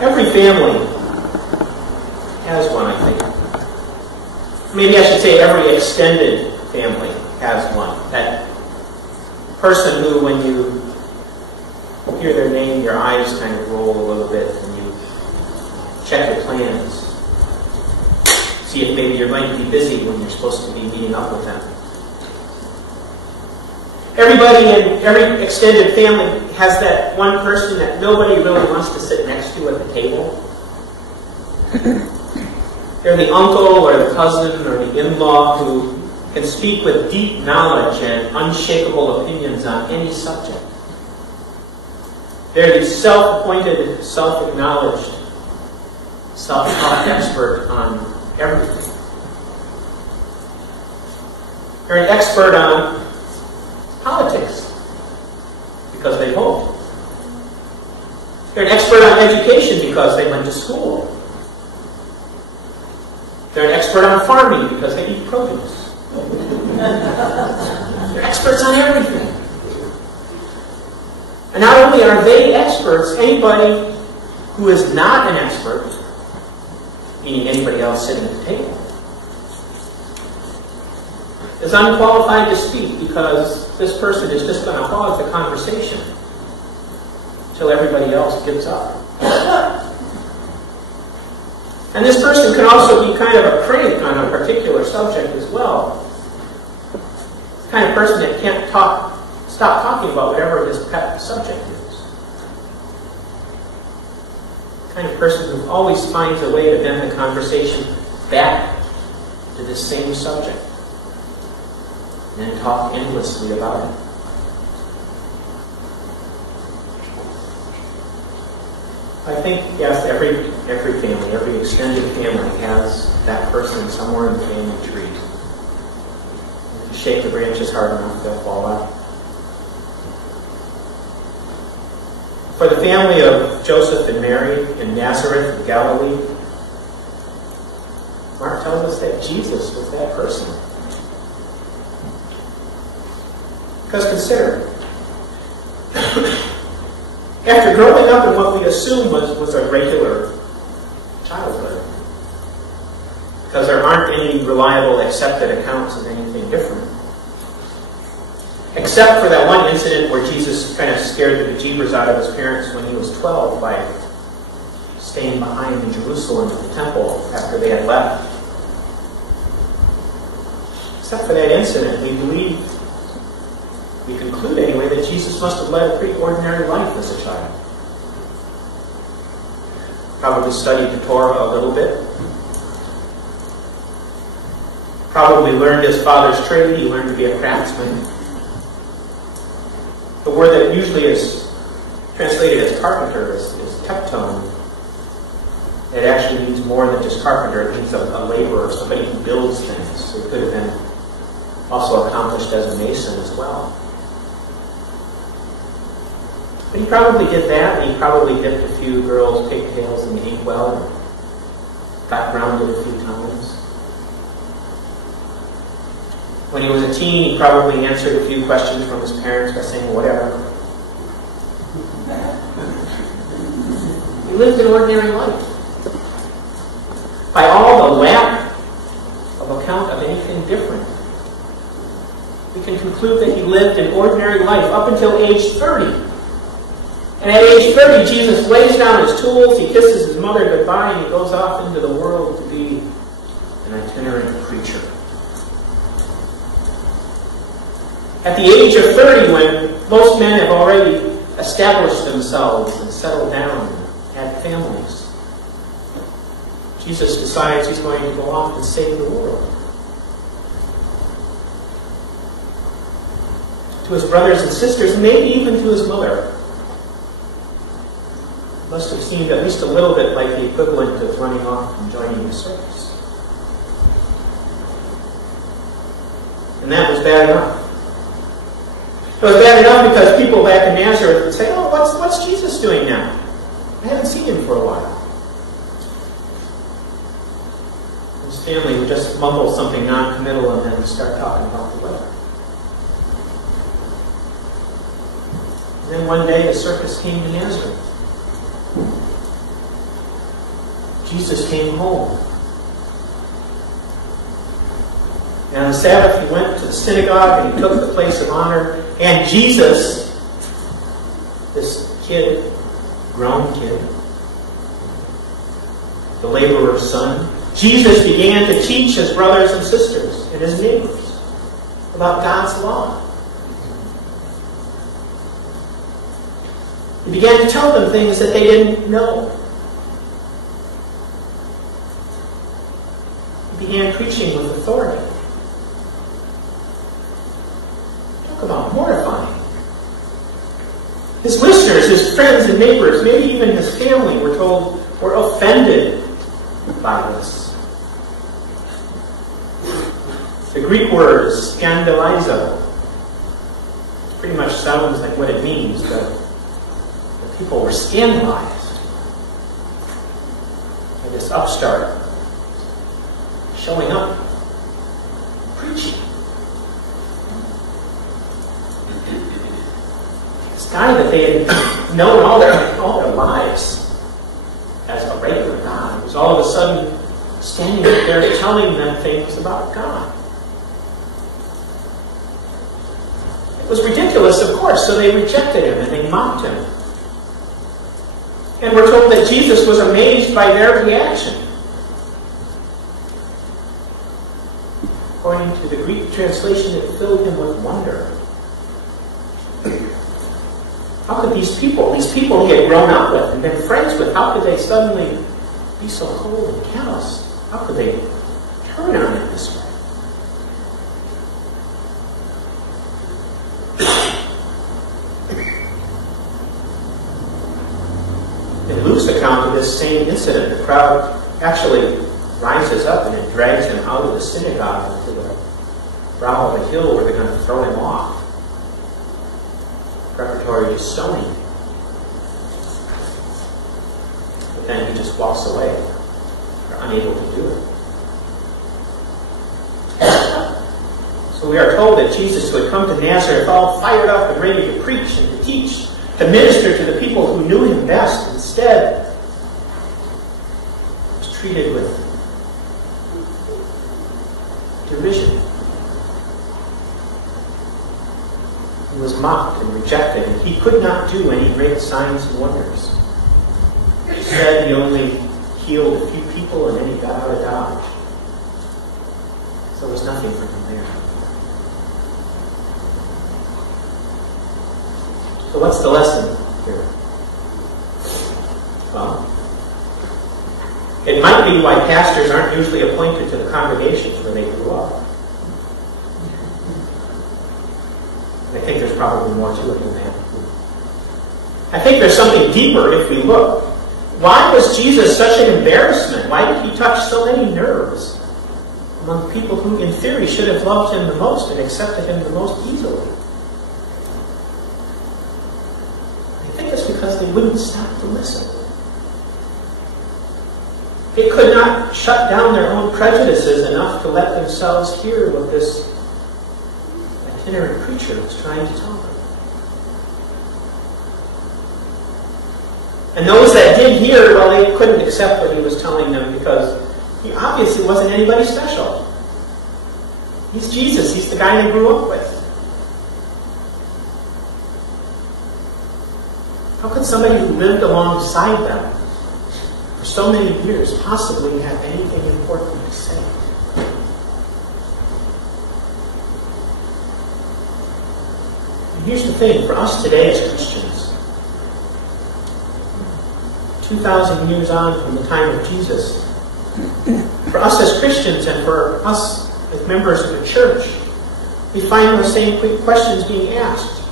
Every family has one, I think. Maybe I should say every extended family has one. That person who, when you hear their name, your eyes kind of roll a little bit and you check your plans. See if maybe you're going to be busy when you're supposed to be meeting up with them. Everybody in every extended family has that one person that nobody really wants to sit next to at the table. They're the uncle or the cousin or the in-law who can speak with deep knowledge and unshakable opinions on any subject. They're the self-appointed, self-acknowledged, self-taught expert on everything. They're an expert on politics because they vote. They're an expert on education because they went to school. They're an expert on farming because they eat produce. They're experts on everything. And not only are they experts, anybody who is not an expert, meaning anybody else sitting at the table, is unqualified to speak because this person is just going to hog the conversation until everybody else gives up. And this person can also be kind of a crank on a particular subject as well. The kind of person that can't stop talking about whatever his pet subject is. The kind of person who always finds a way to bend the conversation back to this same subject and then talk endlessly about it. I think, yes, every family, every extended family has that person somewhere in the family tree. If you shake the branches hard enough, they'll fall out. For the family of Joseph and Mary in Nazareth, Galilee, Mark tells us that Jesus was that person. Because consider, after growing up in what we assume was a regular childhood, because there aren't any reliable accepted accounts of anything different, except for that one incident where Jesus kind of scared the bejeebers out of his parents when he was 12 by staying behind in Jerusalem at the temple after they had left. Except for that incident, we conclude anyway that Jesus must have led a pretty ordinary life as a child. Probably studied the Torah a little bit. Probably learned his father's trade. He learned to be a craftsman. The word that usually is translated as carpenter is tecton. It actually means more than just carpenter. It means a laborer, somebody who builds things. It could have been also accomplished as a mason as well. But he probably did that, and he probably dipped a few girls' pigtails in the inkwell and got grounded a few times. When he was a teen, he probably answered a few questions from his parents by saying whatever. He lived an ordinary life. By all the lack of account of anything different, we can conclude that he lived an ordinary life up until age 30. And at age 30, Jesus lays down his tools, he kisses his mother goodbye, and he goes off into the world to be an itinerant preacher. At the age of 30, when most men have already established themselves and settled down and had families, Jesus decides he's going to go off and save the world. To his brothers and sisters, maybe even to his mother, must have seemed at least a little bit like the equivalent of running off and joining the circus. And that was bad enough. It was bad enough because people back in Nazareth would say, oh, what's Jesus doing now? I haven't seen him for a while. His family would just mumble something non-committal and then start talking about the weather. And then one day the circus came to Nazareth. Jesus came home. And on the Sabbath, he went to the synagogue and he took the place of honor. And Jesus, this kid, grown kid, the laborer's son, Jesus began to teach his brothers and sisters and his neighbors about God's law. He began to tell them things that they didn't know. He began preaching with authority. Talk about mortifying. His listeners, his friends and neighbors, maybe even his family, we're told, were offended by this. The Greek word is scandalize. Pretty much sounds like what it means, but the people were scandalized by this upstart showing up, preaching. This guy that they had known all their lives as a regular God was all of a sudden standing up there telling them things about God. It was ridiculous, of course, so they rejected him and they mocked him. And we're told that Jesus was amazed by their reaction. According to the Greek translation, it filled him with wonder. How could these people he had grown up with and been friends with, how could they suddenly be so cold and callous? How could they turn on him this way? In Luke's account of this same incident, the crowd actually rises up and it drags him out of the synagogue into the brow of a hill where they're going to throw him off, preparatory to stoning. But then he just walks away. They're unable to do it. So we are told that Jesus, who had come to Nazareth all fired up and ready to preach and to teach, to minister to the people who knew him best, instead was treated with derision. He was mocked and rejected, and he could not do any great signs and wonders. Instead, he only healed a few people and then he got out of Dodge. So there was nothing for him there. So what's the lesson here? Well, it might be why pastors aren't usually appointed to the congregations where they grew up. And I think there's probably more to it than that. I think there's something deeper if we look. Why was Jesus such an embarrassment? Why did he touch so many nerves among people who, in theory, should have loved him the most and accepted him the most easily? I think it's because they wouldn't stop to listen. They could not shut down their own prejudices enough to let themselves hear what this itinerant preacher was trying to tell them. And those that did hear, well, they couldn't accept what he was telling them because he obviously wasn't anybody special. He's Jesus. He's the guy they grew up with. How could somebody who lived alongside them for so many years possibly have anything important to say? And here's the thing, for us today as Christians, 2,000 years on from the time of Jesus, for us as Christians and for us as members of the church, we find those same questions being asked.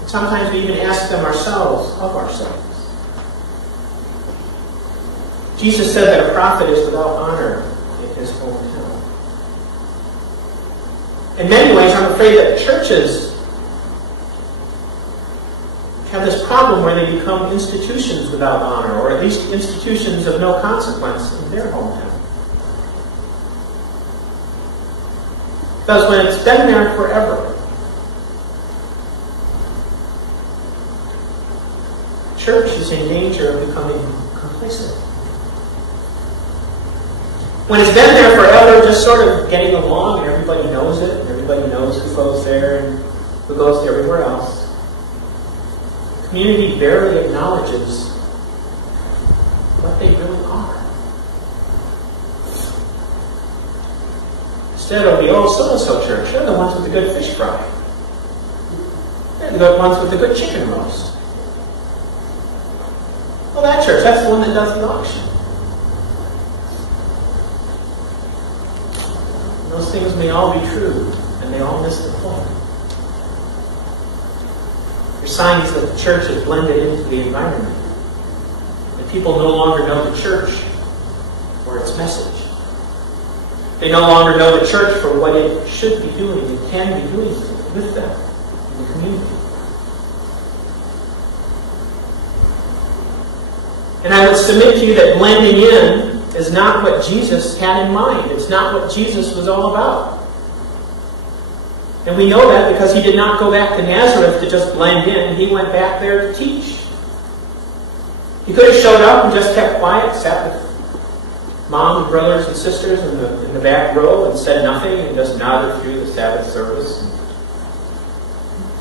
And sometimes we even ask them ourselves, of ourselves. Jesus said that a prophet is without honor in his hometown. In many ways, I'm afraid that churches have this problem where they become institutions without honor, or at least institutions of no consequence in their hometown. Because when it's been there forever, church is in danger of becoming complacent. When it's been there forever, just sort of getting along, and everybody knows it, and everybody knows who goes there and who goes everywhere else, the community barely acknowledges what they really are. Instead it'll be, oh, so-and-so church, they're the ones with the good fish fry. They're the ones with the good chicken roast. Well, that church, that's the one that does the auction. Those things may all be true, and they all miss the point. They're signs that the church is blended into the environment. And people no longer know the church or its message. They no longer know the church for what it should be doing and can be doing with them in the community. And I would submit to you that blending in is not what Jesus had in mind. It's not what Jesus was all about. And we know that because he did not go back to Nazareth to just blend in. He went back there to teach. He could have showed up and just kept quiet, sat with mom and brothers and sisters in the back row and said nothing and just nodded through the Sabbath service and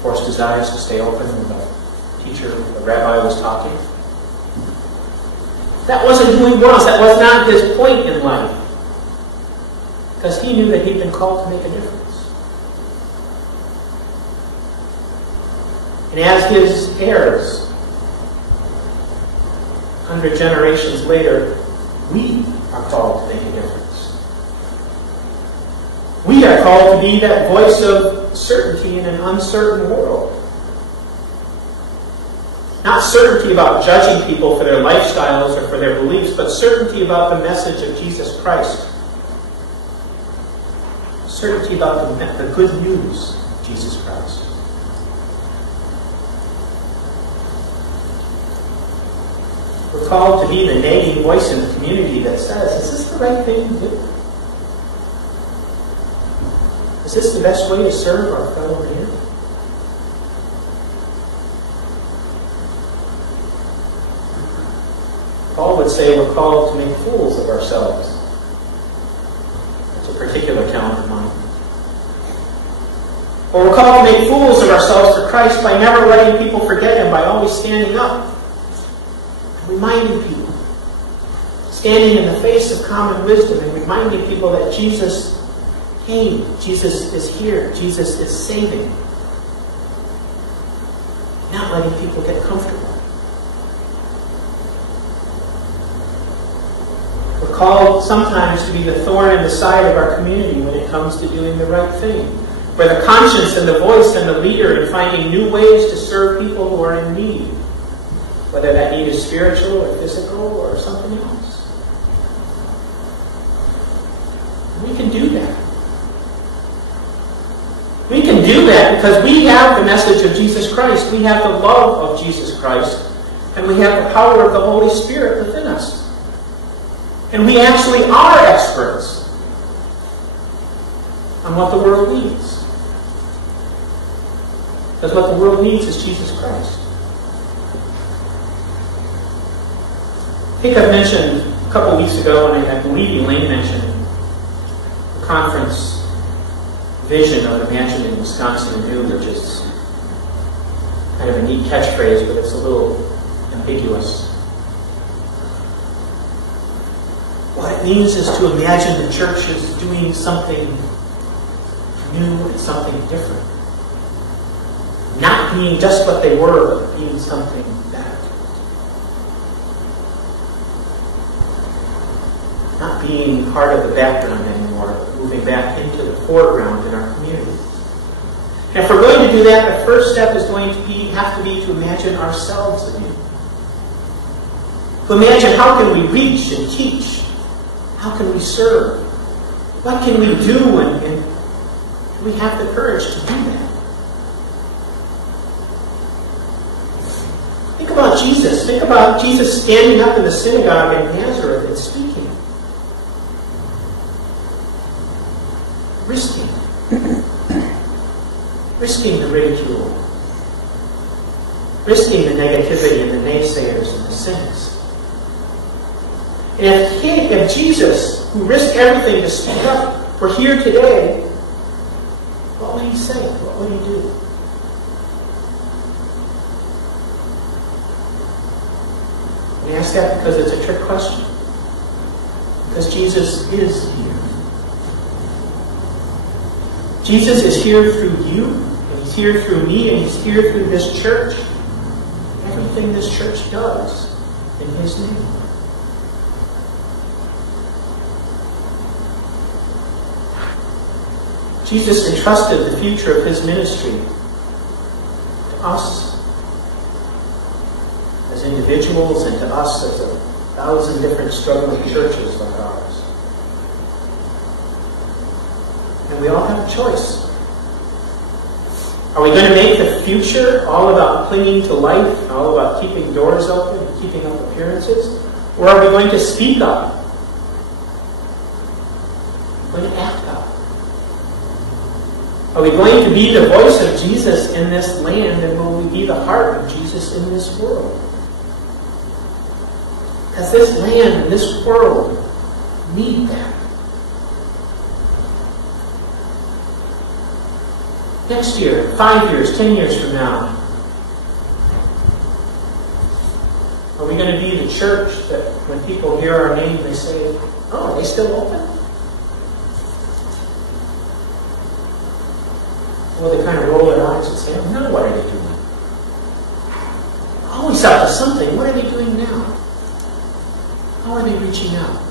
forced his eyes to stay open when the rabbi was talking. That wasn't who he was. That was not his point in life. Because he knew that he'd been called to make a difference. And as his heirs, 100 generations later, we are called to make a difference. We are called to be that voice of certainty in an uncertain world. Not certainty about judging people for their lifestyles or for their beliefs, but certainty about the message of Jesus Christ. Certainty about the good news of Jesus Christ. We're called to be the nagging voice in the community that says, is this the right thing to do? Is this the best way to serve our fellow man? Paul would say we're called to make fools of ourselves. That's a particular talent of mine. Or we're called to make fools of ourselves for Christ by never letting people forget Him, by always standing up and reminding people. Standing in the face of common wisdom and reminding people that Jesus came, Jesus is here, Jesus is saving. Not letting people get comfortable. We're called sometimes to be the thorn in the side of our community when it comes to doing the right thing. We're the conscience and the voice and the leader in finding new ways to serve people who are in need. Whether that need is spiritual or physical or something else. We can do that. We can do that because we have the message of Jesus Christ. We have the love of Jesus Christ. And we have the power of the Holy Spirit within us. And we actually are experts on what the world needs. Because what the world needs is Jesus Christ. I think I mentioned a couple weeks ago, and I believe Elaine mentioned, the conference vision of the mansion in Wisconsin New, which is kind of a neat catchphrase, but it's a little ambiguous. What it means is to imagine the church is doing something new and something different. Not being just what they were, but being something better. Not being part of the background anymore, but moving back into the foreground in our community. And if we're going to do that, the first step is going to have to be to imagine ourselves anew. To imagine how can we reach and teach. How can we serve? What can we do? And do we have the courage to do that? Think about Jesus. Think about Jesus standing up in the synagogue in Nazareth and speaking. Risking the ridicule. Risking the negativity and the naysayers and the cynics. And if Jesus, who risked everything to speak up, were here today, what would he say? What would he do? And I ask that because it's a trick question. Because Jesus is here. Jesus is here through you, and he's here through me, and he's here through this church. Everything this church does in his name. Jesus entrusted the future of his ministry to us as individuals and to us as 1,000 different struggling churches like ours. And we all have a choice. Are we going to make the future all about clinging to life, and all about keeping doors open and keeping up appearances? Or are we going to speak up? We're going to act up. Are we going to be the voice of Jesus in this land, and will we be the heart of Jesus in this world? Because this land and this world need that. Next year, 5 years, 10 years from now, are we going to be the church that when people hear our name, they say, oh, are they still open? Or they kind of roll their eyes and say, oh, now what are they doing? Always up to something. What are they doing now? How are they reaching out?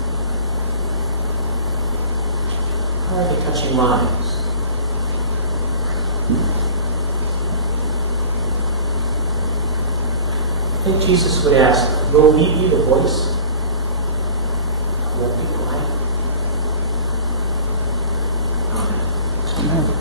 How are they touching lives? I think Jesus would ask, will we be the voice? Won't be quiet. Amen.